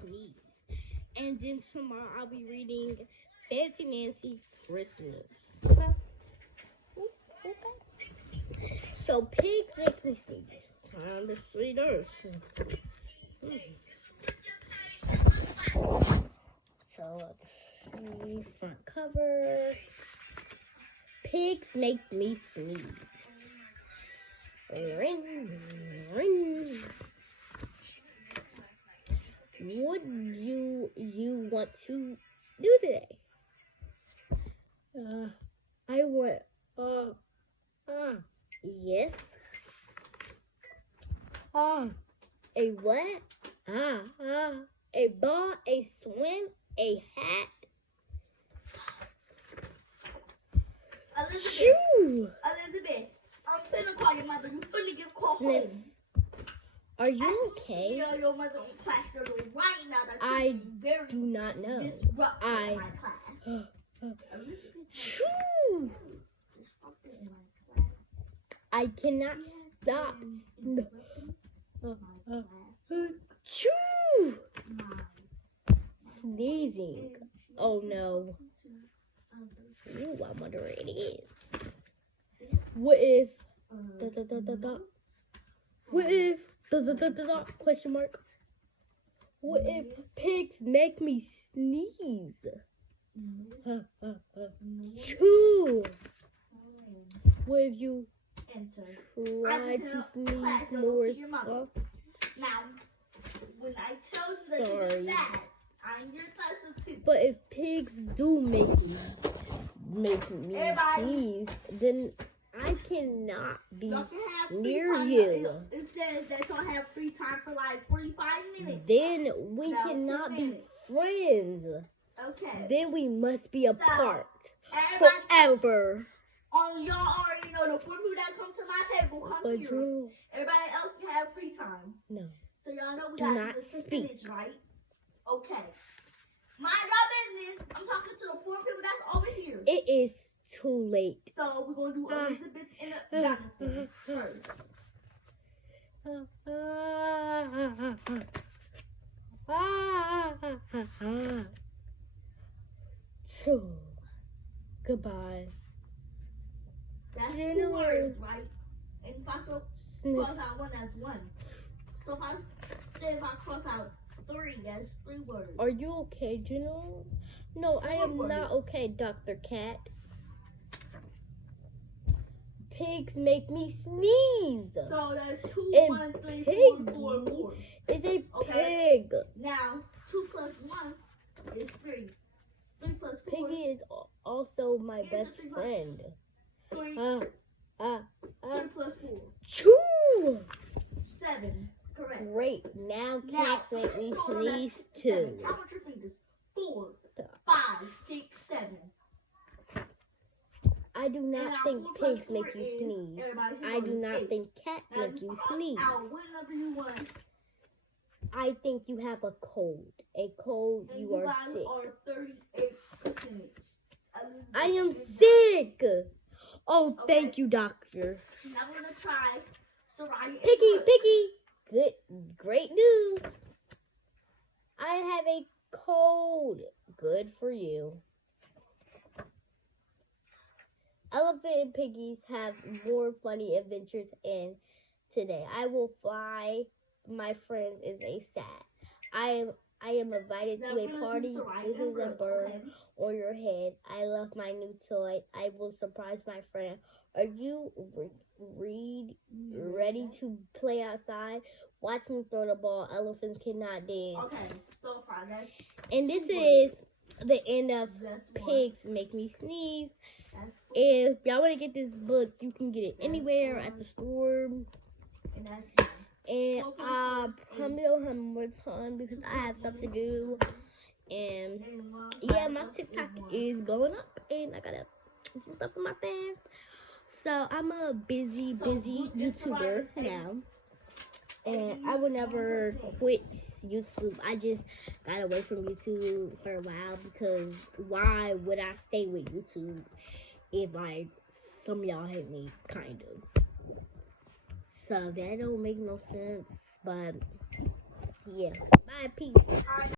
sneeze. And then tomorrow I'll be reading Fancy Nancy Christmas. Okay. So pigs make me sneeze. Time to see this. So let's see, front cover. Pigs make me sneeze. Ring, ring. What do you want to do today? I want, yes. A what? A ball, a swim, a hat. Elizabeth, I'm finna call your mother. You finna get called home. Are you okay? Yeah, your mother on class schedule right now. That's I very do not know. disruptive my class. Choo! I cannot stop. Choo! Sneezing. Oh no. Ooh, I wonder where it is. What if? What if? Question mark. What if pigs make me sneeze? Choo! What if you try to sneeze more soft? Now, when I tell you that you're bad, I'm your substitute. But if pigs do make me sneeze, then I cannot be near you. It says that y'all have free time for like 45 minutes. Then we cannot be friends. Okay. Then we must be apart forever. Y'all already know the four people that come to my table come here. Drew, Everybody else can have free time. No. So y'all know we Do got not the speak. percentage, right? Okay. Mind your business. I'm talking to the four people that's over here. It is too late. So we're gonna do Elizabeth and Jonathan first. So, goodbye. That's 2 words, right? And if I cross out one, that's 1. So if I cross out 3, that's 3 words. Are you okay, General? No, I am not okay, Dr. Cat. Pigs make me sneeze. So that's 2, And 1, 3, 4, 4, 4. It's a pig. Now 2 plus 1 is 3. 3 plus 4. Piggy is also my best friend. 3. 3 plus 4. Choo! 7. Correct. Great. Now cats make me sneeze too. Count with your fingers. 4, 5, 6, 7. I do not think pigs make you sneeze. I do not think cats make you sneeze. What number you want? I think you have a cold. A cold, you are sick. Are 38%. I am sick. Oh, thank you, doctor. Now we're gonna try Soraya. Piggy. Great news. I have a cold. Good for you. Elephant and Piggies have more funny adventures, and today I will fly. My friend is a sat. I am invited to a party. This is a bird on your head. I love my new toy. I will surprise my friend. Are you ready to play outside? Watch me throw the ball. Elephants cannot dance. Okay, so far that's. And this is the end of Pigs Make Me Sneeze. If y'all want to get this book, you can get it anywhere at the store. And I probably don't have more time because I have stuff to do. And yeah, my TikTok is blowing up, and I gotta do some stuff for my fans. So I'm a busy YouTuber now, and I will never quit YouTube. I just got away from YouTube for a while because why would I stay with YouTube if some of y'all hate me, kind of. So that don't make no sense, but yeah. Bye, peace.